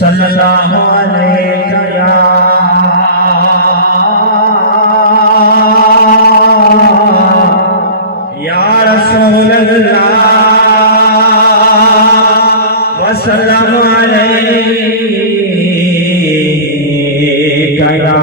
सल्लल्लाहु अलैहि या रसूल अल्लाह वसल्लम अलैका या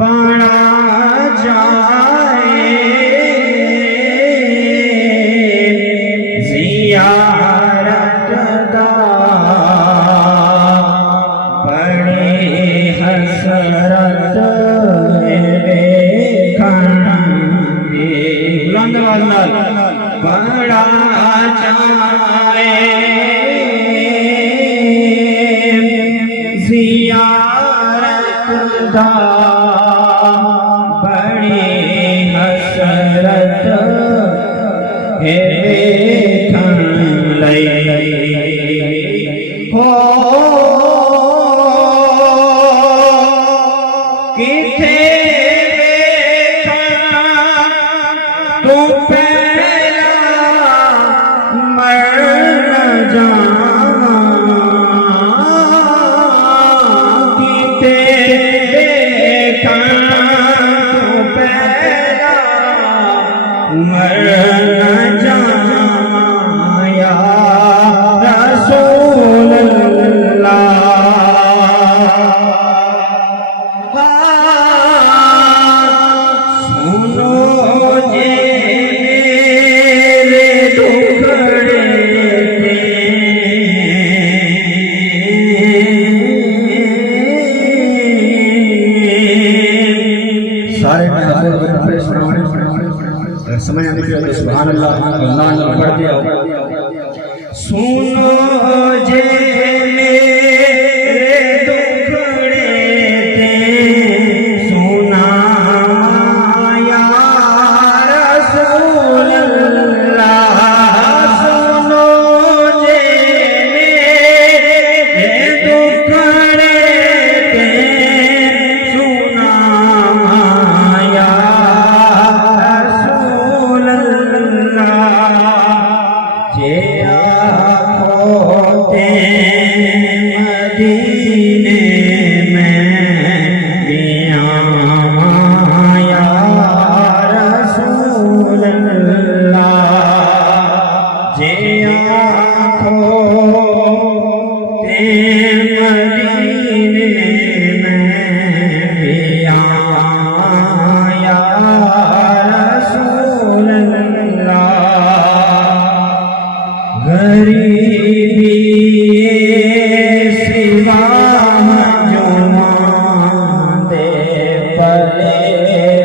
बड़ा जाए सियारत दा बड़ी हसरत है देखन की बड़ा बड़ा चाहे ज़ियारत दा बड़ी हसरत है देखन लई हो किथे मर न जाया रसूल अल्लाह सुनो जे मेरे टुकड़े सारे समय आने सुभान अल्लाह अल्लाह ने पढ़ दिया। सुनो जे मेरे दुखड़े ते सुना या रसूल अल्लाह सुनो जे मेरे दुखड़े ते सुना या जे आँखों ते मदीने में या रसूल अल्लाह जे आँखों ते मदीने में या रसूल अल्लाह गरीबी सिवा जो दे पले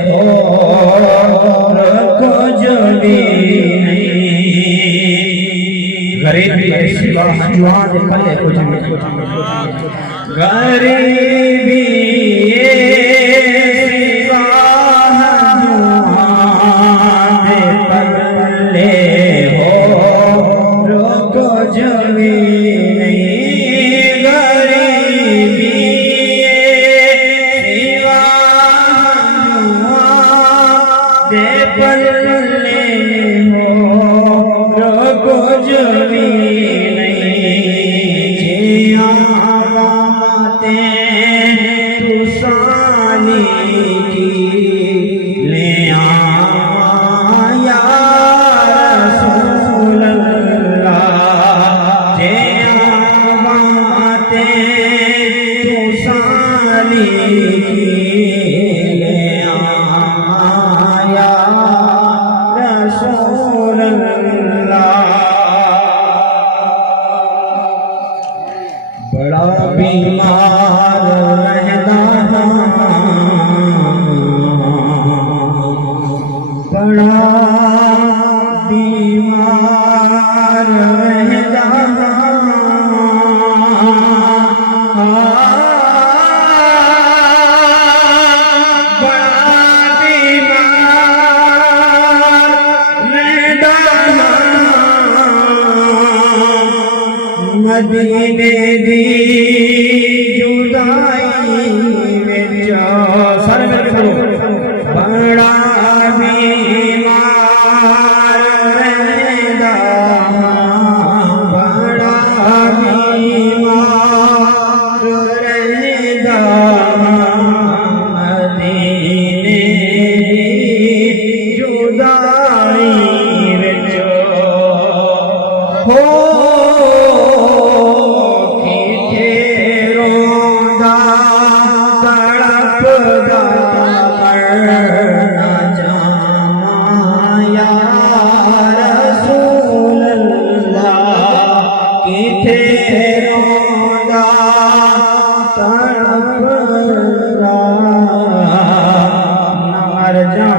हो कुछ भी नहीं गरीबी सिवा जो दे पले कुछ भी गरीबी सिवा जो दे पले जमी नहीं गरीबी सिवा दे पल्ले हो रोको जमी नहीं जिया माते तू सा रसूल अल्लाह। बड़ा बीमार रहदा बड़ा बीमार रहदा मदीने दी जुदाई विच सारे मिल के बोलो बड़ा बीमार रहदा बड़ा बीमार रहदा मदीने दी जुदाई विच हो तड़पदा नार जा